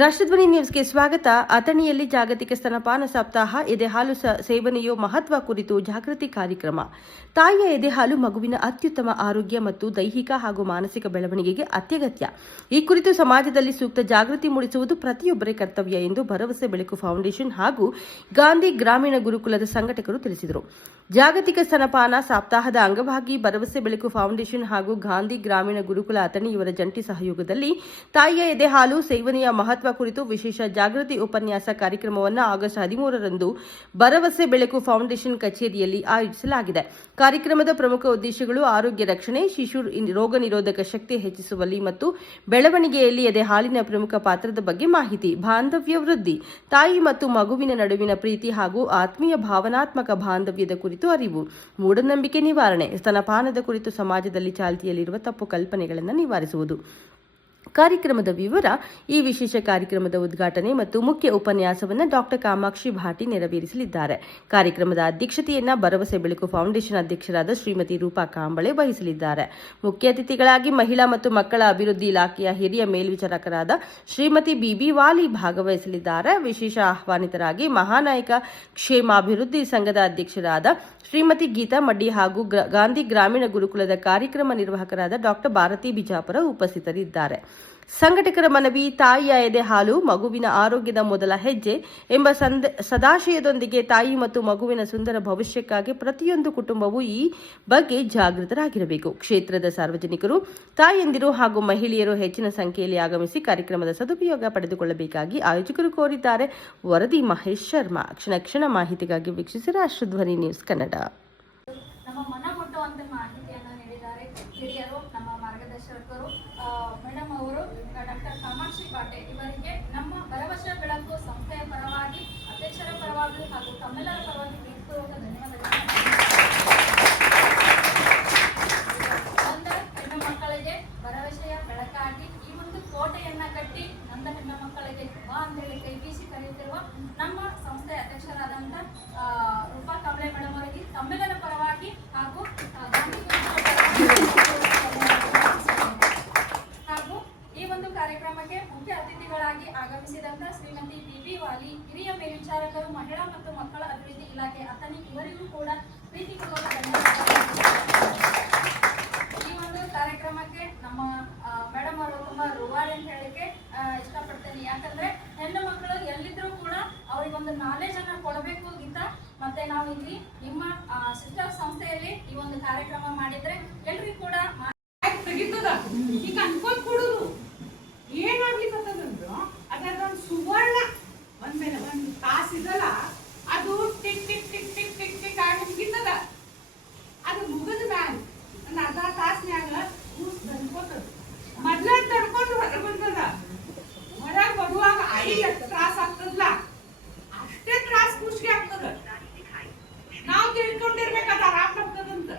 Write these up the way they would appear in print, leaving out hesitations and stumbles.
ರಾಷ್ಟ್ರಧ್ವನಿ ನ್ಯೂಸ್ಗೆ ಸ್ವಾಗತ. ಅಥಣಿಯಲ್ಲಿ ಜಾಗತಿಕ ಸ್ತನಪಾನ ಸಪ್ತಾಹ, ಎದೆಹಾಲು ಸೇವನೆಯು ಮಹತ್ವ ಕುರಿತು ಜಾಗೃತಿ ಕಾರ್ಯಕ್ರಮ. ತಾಯಿಯ ಎದೆಹಾಲು ಮಗುವಿನ ಅತ್ಯುತ್ತಮ ಆರೋಗ್ಯ ಮತ್ತು ದೈಹಿಕ ಹಾಗೂ ಮಾನಸಿಕ ಬೆಳವಣಿಗೆಗೆ ಅತ್ಯಗತ್ಯ. ಈ ಕುರಿತು ಸಮಾಜದಲ್ಲಿ ಸೂಕ್ತ ಜಾಗೃತಿ ಮೂಡಿಸುವುದು ಪ್ರತಿಯೊಬ್ಬರ ಕರ್ತವ್ಯ ಎಂದು ಭರವಸೆ ಬೆಳಕು ಫೌಂಡೇಶನ್ ಹಾಗೂ ಗಾಂಧಿ ಗ್ರಾಮೀಣ ಗುರುಕುಲದ ಸಂಘಟಕರು ತಿಳಿಸಿದರು. ಜಾಗತಿಕ ಸ್ತನಪಾನ ಸಪ್ತಾಹದ ಅಂಗವಾಗಿ ಭರವಸೆ ಬೆಳಕು ಫೌಂಡೇಶನ್ ಹಾಗೂ ಗಾಂಧಿ ಗ್ರಾಮೀಣ ಗುರುಕುಲ ಅಥಣಿಯವರ ಜಂಟಿ ಸಹಯೋಗದಲ್ಲಿ ತಾಯಿಯ ಎದೆಹಾಲು ಸೇವನೆಯ ಮಹತ್ವ ಕುರಿತು ವಿಶೇಷ ಜಾಗೃತಿ ಉಪನ್ಯಾಸ ಕಾರ್ಯಕ್ರಮವನ್ನು ಆಗಸ್ಟ್ 13ರಂದು ಭರವಸೆ ಬೆಳಕು ಫೌಂಡೇಶನ್ ಕಚೇರಿಯಲ್ಲಿ ಆಯೋಜಿಸಲಾಗಿದೆ. ಕಾರ್ಯಕ್ರಮದ ಪ್ರಮುಖ ಉದ್ದೇಶಗಳು ಆರೋಗ್ಯ ರಕ್ಷಣೆ, ಶಿಶು ರೋಗ ನಿರೋಧಕ ಶಕ್ತಿ ಹೆಚ್ಚಿಸುವಲ್ಲಿ ಮತ್ತು ಬೆಳವಣಿಗೆಯಲ್ಲಿ ಎದೆಹಾಲಿನ ಪ್ರಮುಖ ಪಾತ್ರದ ಬಗ್ಗೆ ಮಾಹಿತಿ, ಬಾಂಧವ್ಯ ವೃದ್ಧಿ, ತಾಯಿ ಮತ್ತು ಮಗುವಿನ ನಡುವಿನ ಪ್ರೀತಿ ಹಾಗೂ ಆತ್ಮೀಯ ಭಾವನಾತ್ಮಕ ಬಾಂಧವ್ಯದ ಕುರಿತು ಅರಿವು, ಮೂಢನಂಬಿಕೆ ನಿವಾರಣೆ, ಸ್ತನಪಾನದ ಕುರಿತು ಸಮಾಜದಲ್ಲಿ ಚಾಲ್ತಿಯಲ್ಲಿರುವ ತಪ್ಪು ಕಲ್ಪನೆಗಳನ್ನು ನಿವಾರಿಸುವುದು. ಕಾರ್ಯಕ್ರಮದ ವಿವರ. ಈ ವಿಶೇಷ ಕಾರ್ಯಕ್ರಮದ ಉದ್ಘಾಟನೆ ಮತ್ತು ಮುಖ್ಯ ಉಪನ್ಯಾಸವನ್ನು ಡಾಕ್ಟರ್ ಕಾಮಾಕ್ಷಿ ಭಾಟಿ ನೆರವೇರಿಸಲಿದ್ದಾರೆ. ಕಾರ್ಯಕ್ರಮದ ಅಧ್ಯಕ್ಷತೆಯನ್ನು ಭರವಸೆ ಬೆಳಕು ಫೌಂಡೇಶನ್ ಅಧ್ಯಕ್ಷರಾದ ಶ್ರೀಮತಿ ರೂಪಾ ಕಾಂಬಳೆ ವಹಿಸಲಿದ್ದಾರೆ. ಮುಖ್ಯ ಅತಿಥಿಗಳಾಗಿ ಮಹಿಳಾ ಮತ್ತು ಮಕ್ಕಳ ಅಭಿವೃದ್ಧಿ ಇಲಾಖೆಯ ಹಿರಿಯ ಮೇಲ್ವಿಚಾರಕರಾದ ಶ್ರೀಮತಿ ಬಿಬಿ ವಾಲಿ ಭಾಗವಹಿಸಲಿದ್ದಾರೆ. ವಿಶೇಷ ಆಹ್ವಾನಿತರಾಗಿ ಮಹಾನಾಯಕ ಕ್ಷೇಮಾಭಿವೃದ್ಧಿ ಸಂಘದ ಅಧ್ಯಕ್ಷರಾದ ಶ್ರೀಮತಿ ಗೀತಾ ಮಡ್ಡಿ ಹಾಗೂ ಗಾಂಧಿ ಗ್ರಾಮೀಣ ಗುರುಕುಲದ ಕಾರ್ಯಕ್ರಮ ನಿರ್ವಾಹಕರಾದ ಡಾಕ್ಟರ್ ಭಾರತಿ ಬಿಜಾಪುರ ಉಪಸ್ಥಿತರಿದ್ದಾರೆ. ಸಂಘಟಕರ ಮನವಿ. ತಾಯಿಯ ಎದೆ ಹಾಲು ಮಗುವಿನ ಆರೋಗ್ಯದ ಮೊದಲ ಹೆಜ್ಜೆ ಎಂಬ ಸದಾಶಯದೊಂದಿಗೆ ತಾಯಿ ಮತ್ತು ಮಗುವಿನ ಸುಂದರ ಭವಿಷ್ಯಕ್ಕಾಗಿ ಪ್ರತಿಯೊಂದು ಕುಟುಂಬವೂ ಈ ಬಗ್ಗೆ ಜಾಗೃತರಾಗಿರಬೇಕು. ಕ್ಷೇತ್ರದ ಸಾರ್ವಜನಿಕರು, ತಾಯಂದಿರು ಹಾಗೂ ಮಹಿಳೆಯರು ಹೆಚ್ಚಿನ ಸಂಖ್ಯೆಯಲ್ಲಿ ಆಗಮಿಸಿ ಕಾರ್ಯಕ್ರಮದ ಸದುಪಯೋಗ ಪಡೆದುಕೊಳ್ಳಬೇಕಾಗಿ ಆಯೋಜಕರು ಕೋರಿದ್ದಾರೆ. ವರದಿ ಮಹೇಶ್ ಶರ್ಮಾ. ಕ್ಷಣ ಮಾಹಿತಿಗಾಗಿ ವೀಕ್ಷಿಸಿ ರಾಷ್ಟ್ರಧ್ವನಿ ನ್ಯೂಸ್ ಕನ್ನಡ. ಹಿರಿಯರು, ನಮ್ಮ ಮಾರ್ಗದರ್ಶಕರು ಮೇಡಮ್ ಅವರು ಡಾಕ್ಟರ್ ಕಾಮಾಕ್ಷಿ ಭಾಟಿ ಇವರಿಗೆ ನಮ್ಮ ಭರವಸೆ ಬೆಳಕು ಸಂಸ್ಥೆಯ ಪರವಾಗಿ, ಅಧ್ಯಕ್ಷರ ಪರವಾಗಿ ಹಾಗೂ ತಮ್ಮೆಲ್ಲರ ಪರವಾಗಿ ಪ್ರೀತಿಪೂರ್ವಕ ಧನ್ಯವಾದಗಳು. ಹೆಣ್ಣು ಮಕ್ಕಳಿಗೆ ಭರವಸೆಯ ಬೆಳಕಾಗಿ ಈ ಒಂದು ಕೋಟೆಯನ್ನ ಕಟ್ಟಿ ನನ್ನ ಹೆಣ್ಣು ಮಕ್ಕಳಿಗೆ ಬಾ ಅಂತೇಳಿ ಕೈ ಬೀಸಿ ಕರೆಯುತ್ತಿರುವ ನಮ್ಮ ಸಂಸ್ಥೆಯ ಅಧ್ಯಕ್ಷರಾದಂಥ ರೂಪಾ ಕಾಂಬಳೆ ಮೇಡಮ್ ಅವರಿಗೆ ತಮ್ಮೆಲ್ಲರ ಪರವಾಗಿ ಹಾಗೂ ಕಾರ್ಯಕ್ರಮಕ್ಕೆ ಮುಖ್ಯ ಅತಿಥಿಗಳಾಗಿ ಆಗಮಿಸಿದಂತ ಶ್ರೀಮತಿ ಬಿಬಿ ವಾಲಿ, ಹಿರಿಯ ಮೇಲ್ವಿಚಾರಕರು, ಮಹಿಳಾ ಮತ್ತು ಮಕ್ಕಳ ಅಭಿವೃದ್ಧಿ ಇಲಾಖೆ ಅಥಣಿ ಇವರಿಗೂ ಕೂಡ ಪ್ರೀತಿಪೂರ್ವಕ ಧನ್ಯವಾದಗಳು. ಈ ಒಂದು ಕಾರ್ಯಕ್ರಮಕ್ಕೆ ನಮ್ಮ ಮೇಡಮ್ ಅವರು ತುಂಬಾ ರುವಾರಿ ಅಂತ ಹೇಳಿಕೆ ಇಷ್ಟಪಡ್ತೇನೆ. ಯಾಕಂದ್ರೆ ಹೆಣ್ಣು ಮಕ್ಕಳು ಎಲ್ಲಿದ್ರು ಕೂಡ ಅವರಿಗೊಂದು ನಾಲೆಜ್ ಅನ್ನ ಕೊಡಬೇಕು ಗೀತಾ. ಮತ್ತೆ ನಾವು ಇಲ್ಲಿ ನಿಮ್ಮ ಸಿಸ್ಟರ್ ಸಂಸ್ಥೆಯಲ್ಲಿ ಈ ಒಂದು ಕಾರ್ಯಕ್ರಮ ಮಾಡಿದ್ರೆ ಎಲ್ರಿಗೂ ಕೂಡ ಈಗ ಅನ್ಕೊಂಡ್ ಕೊಡುದು ಏನಾಗ್ಲಿಕ್ಕಂತಂದ್ರು ಅದೊಂದು ಸುವರ್ಣ ಒಂದ್ ತಾಸು ಇದಲ್ಲ, ಅದು tick tick tick tick tick tick ಆಗಿ ಮುಗಿತದ. ಅದು ಮುಗಿದ ಮ್ಯಾಲ ಒಂದು ಅರ್ಧ ತಾಸ್ನ್ಯಾಗ ಕೂಸ್ ದನ್ಕೋತದ. ಮೊದ್ಲ ತಡ್ಕೊಂಡು ಹೊರಗೆ ಬಂದದ. ಹೊರಗೆ ಬರುವಾಗ ಐ ಎಷ್ಟು ತ್ರಾಸ ಆಗ್ತದಲ್ಲ, ಅಷ್ಟೇ ತ್ರಾಸ ಖುಷಿ ಆಗ್ತದ. ನಾವು ತಿಳ್ಕೊಂಡಿರ್ಬೇಕು ಅದು ಆರಾಮ್ ಆಗ್ತದಂತ.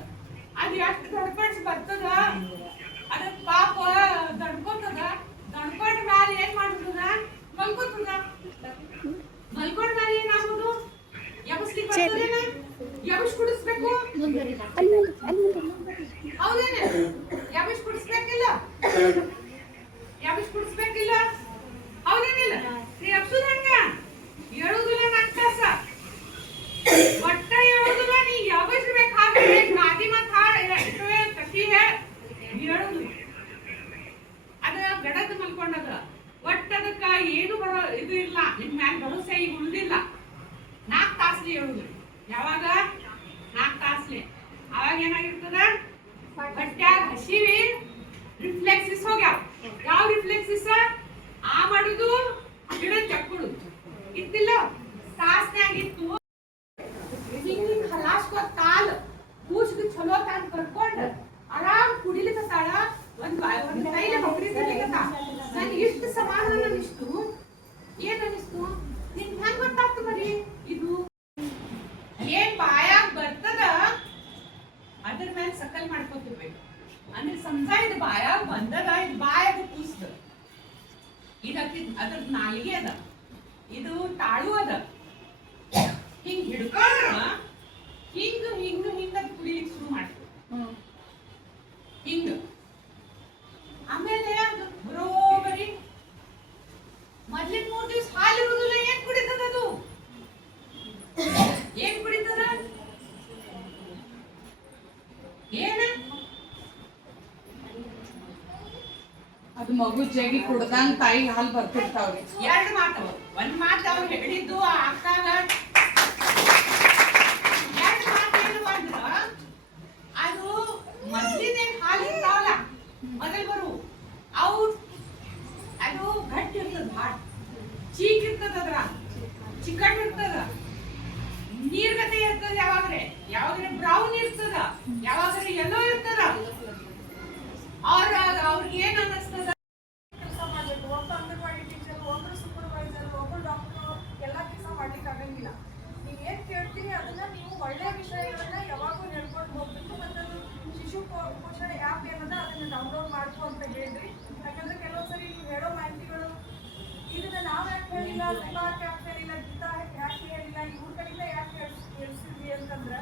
ಅದು ಎಷ್ಟು ದಡ್ಪಡಿಸಿ ಬರ್ತದ, ಅದ ಪಾಪ ದಡ್ಕೋತದ. ದಡ್ಕೊಂಡ ಮ್ಯಾಲ ಏನ್ ಮಾಡುದ, ಮಲ್ಕೋತದ. ಮಲ್ಕೊಂಡ ಮ್ಯಾಲ ಏನಾಗುದು, ಎಬಸ್ಲಿಕ್ಕೆ ಬರ್ತದೇನ, ಎಬಸ್ ಕುಡಿಸ್ಬೇಕು. ಹೌದೇನ? ಎಬಸ್ ಕುಡಿಸ್ಬೇಕಿಲ್ಲ, ಎಬಸ್ ಕುಡಿಸ್ಬೇಕಿಲ್ಲ, ಹೌದೇನಿಲ್ಲ? ಎಬ್ಸುದ ಹೆಂಗ? ಹೇಳುದಿಲ್ಲ ನಕ್ಕಸ ಒಟ್ಟ ಹೇಳುದಿಲ್ಲ. ನೀ ಎಬಸ್ಬೇಕಾದ್ರೆ ಗಾದಿ ಮತ್ ಕಟ್ಟಿ ಹೇಳುದು. ಅದ ಗಡದ ಮಲ್ಕೊಂಡದ. ಒಟ್ಟ ಅದಕ್ಕ ಏನು ಬರೋ ಇದು ಇಲ್ಲ, ನಿಮ್ ಮ್ಯಾಲ ಭರೋಸೆ ಈಗ ಉಳಿದಿಲ್ಲ. 4 ತಾಸ್ಲಿ ಹೇಳುದು. ಯಾವಾಗ 4 ತಾಸ್ಲಿ ಅವಾಗ ಏನಾಗಿರ್ತದ, ಹೊಟ್ಯಾಗ ಹಸಿವಿ ರಿಫ್ಲೆಕ್ಸಿಸ್ ಹೋಗ್ಯಾವ. ಯಾವ ರಿಫ್ಲೆಕ್ಸಿಸ್? ಆ ಮಾಡುದು, ಗಿಡ ಚಕ್ಕುಡುದು ಇತ್ತಿಲ್ಲ. ತಾಸ್ನ್ಯಾಗಿತ್ತು ಹಿಂಗ್ ಹಲಾಸ್ಕೋ ಕಾಲ್ ಕೂಸ್ದು ಚಲೋ ತಾನ್ ಕರ್ಕೊಂಡು ಆರಾಮ್ ಕುಡಿಲಿಕತ್ತಾಳ. ಒಂದು ಕೈಲಿ ಹೊಗಳಿಕತ್ತ. ನನ್ಗೆ ಇಷ್ಟು ಸಮಾಧಾನ ಅನಿಸ್ತು. ಏನ್ ಅನಿಸ್ತು? ನಿನ್ ಹೆಂಗ್ ಗೊತ್ತಾಗ್ತು ಮರಿ? ಇದು ಏನ್ ಬಾಯಾಗ ಬರ್ತದ ಅದ್ರ ಮೇಲೆ ಸಕಲ್ ಮಾಡ್ಕೊತಿರ್ಬೇಕು. ಅಂದ್ರೆ ಸಮಜ ಇದು ಬಾಯಾಗ ಬಂದದ, ಇದು ಬಾಯಾಗ ಕೂಸ್ದ. ಇದಕ್ಕೆ ಅದ್ರ ನಾಲಿಗೆ ಅದ, ಇದು ತಾಳು ಅದ. ಹಿಂಗ್ ಹಿಡ್ಕೊಂಡ್ರ ಹಿಂಗ ಹಿಂಗ ಹಿಂಗ ಕುಡಿಲಿಕ್ಕೆ ಶುರು ಮಾಡ್ತು. ಹಿಂಗ ಆಮೇಲೆ ಅದು ಬರೋಬರಿ ಮೊದ್ಲ ಮಗು ಜಗಿ ಕುಡ್ದಂಗ್ ತಾಯಿ ಹಾಲು ಬರ್ತಿರ್ತಾವ್ರಿ. ಎರಡು ಮಾತು, ಒಂದ್ ಮಾತು ಅವ್ರು ಹೇಳಿದ್ದು ಆ ಅಕ್ಕಾಗ ಎರಡು ಮಾತು ಏನು ಅಂದ್ರ ಅದು ಮೊದ್ಲಿನ ಹಾಲು ಇರ್ತಾವಲ್ಲ ಮೊದಲ್ ಬರು ಅವು ಅದು ಗಟ್ಟಿ ಇರ್ತದ, ಭಾಳ ಚೀಕ್ ಇರ್ತದ, ಅದ್ರ ಚಿಕನ್ ಇರ್ತದ, ನೀರ್ಗತೆ ಇರ್ತದ, ಯಾವಾಗ್ರೆ ಬ್ರೌನ್ ಇರ್ತದ, ಯಾವಾಗ್ರೆ ಯೆಲ್ಲೋ ಇರ್ತದ. ಅವ್ರಿಗೆ ಏನ್ ಅನ್ನಿಸ್ತದ ಕೆಲಸ ಮಾಡ್ಬೇಕು. ಒಬ್ಬ ಅಂಗನವಾಡಿ ಟೀಚರ್, ಒಬ್ರು ಸೂಪರ್ವೈಸರ್, ಒಬ್ರು ಡಾಕ್ಟರ್ ಎಲ್ಲ ಕೆಲಸ ಮಾಡ್ಲಿಕ್ಕೆ ಆಗಂಗಿಲ್ಲ. ನೀವು ಏನ್ ಕೇಳ್ತೀರಿ ಅದನ್ನ ನೀವು ಒಳ್ಳೆ ವಿಷಯಗಳನ್ನ ಯಾವಾಗೂ ಹೇಳ್ಕೊಂಡು ಹೋಗ್ಬೇಕು. ಮತ್ತು ಅದು ಶಿಶು ಪೋಷಣೆ ಆ್ಯಪ್ ಏನದ ಅದನ್ನ ಡೌನ್ಲೋಡ್ ಮಾಡ್ಕೊ ಅಂತ ಹೇಳ್ರಿ. ಯಾಕಂದ್ರೆ ಕೆಲವೊಂದ್ಸರಿ ನೀವು ಹೇಳೋ ಮಾಹಿತಿಗಳು ಇದನ್ನ ನಾವ್ ಯಾಕೆ ಹೇಳಿಲ್ಲ, ಸುಮಾರ್ ಯಾಕೆ ಹೇಳಿಲ್ಲ, ಗೀತಾ ಯಾಕೆ ಹೇಳಿಲ್ಲ, ಇವ್ರ ಕಡೆಯಿಂದ ಯಾಕೆ ಹೇಳ್ಸಿದ್ವಿ ಅಂತಂದ್ರೆ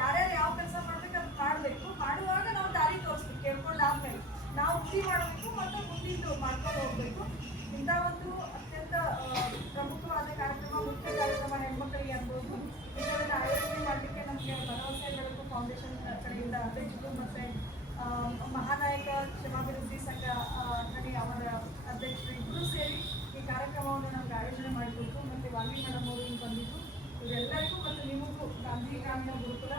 ಯಾರ್ಯಾರು ಯಾವ ಕೆಲಸ ಮಾಡ್ಬೇಕು ಅದು ಮಾಡ್ಬೇಕು. ಮಾಡುವಾಗ ನಾವು ದಾರಿ ತೋರಿಸ್ಬೇಕು, ಕೇಳ್ಕೊಂಡು ಆದ್ಮೇಲೆ ನಾವು ಖುಷಿ ಮಾಡಬೇಕು ಮತ್ತು ಮುಂದಿದ್ದು ಮಾಡ್ಕೊಂಡು ಹೋಗ್ಬೇಕು. ಇಂಥ ಒಂದು ಅತ್ಯಂತ ಪ್ರಮುಖವಾದ ಕಾರ್ಯಕ್ರಮ, ಮುಖ್ಯ ಕಾರ್ಯಕ್ರಮ ಹೆಣ್ಮಕ್ಳಿಗೆ ಅನ್ಬೋದು ಇದನ್ನ ಆಯೋಜನೆ ಮಾಡಲಿಕ್ಕೆ ನಮಗೆ ಭರವಸೆ ಬೆಳಕು ಫೌಂಡೇಶನ್ ಕಡೆಯಿಂದ ಅಧ್ಯಕ್ಷರು ಮತ್ತು ಮಹಾನಾಯಕ ಕ್ಷಮಾಭಿವೃದ್ಧಿ ಸಂಘ ಕಡೆ ಅವರ ಅಧ್ಯಕ್ಷರು ಇಬ್ಬರು ಸೇರಿ ಈ ಕಾರ್ಯಕ್ರಮವನ್ನು ನಮ್ಗೆ ಆಯೋಜನೆ ಮಾಡಬೇಕು. ಮತ್ತು ವಾಲ್ಮೀಕಿ ಮೇಡಮ್ ಅವರು ಇಲ್ಲಿ ಬಂದಿದ್ದು ಇವರೆಲ್ಲರಿಗೂ ಮತ್ತು ನಿಮಗೂ ಗಾಂಧಿ ಗ್ರಾಮೀಣ ಗುರುಕುಲ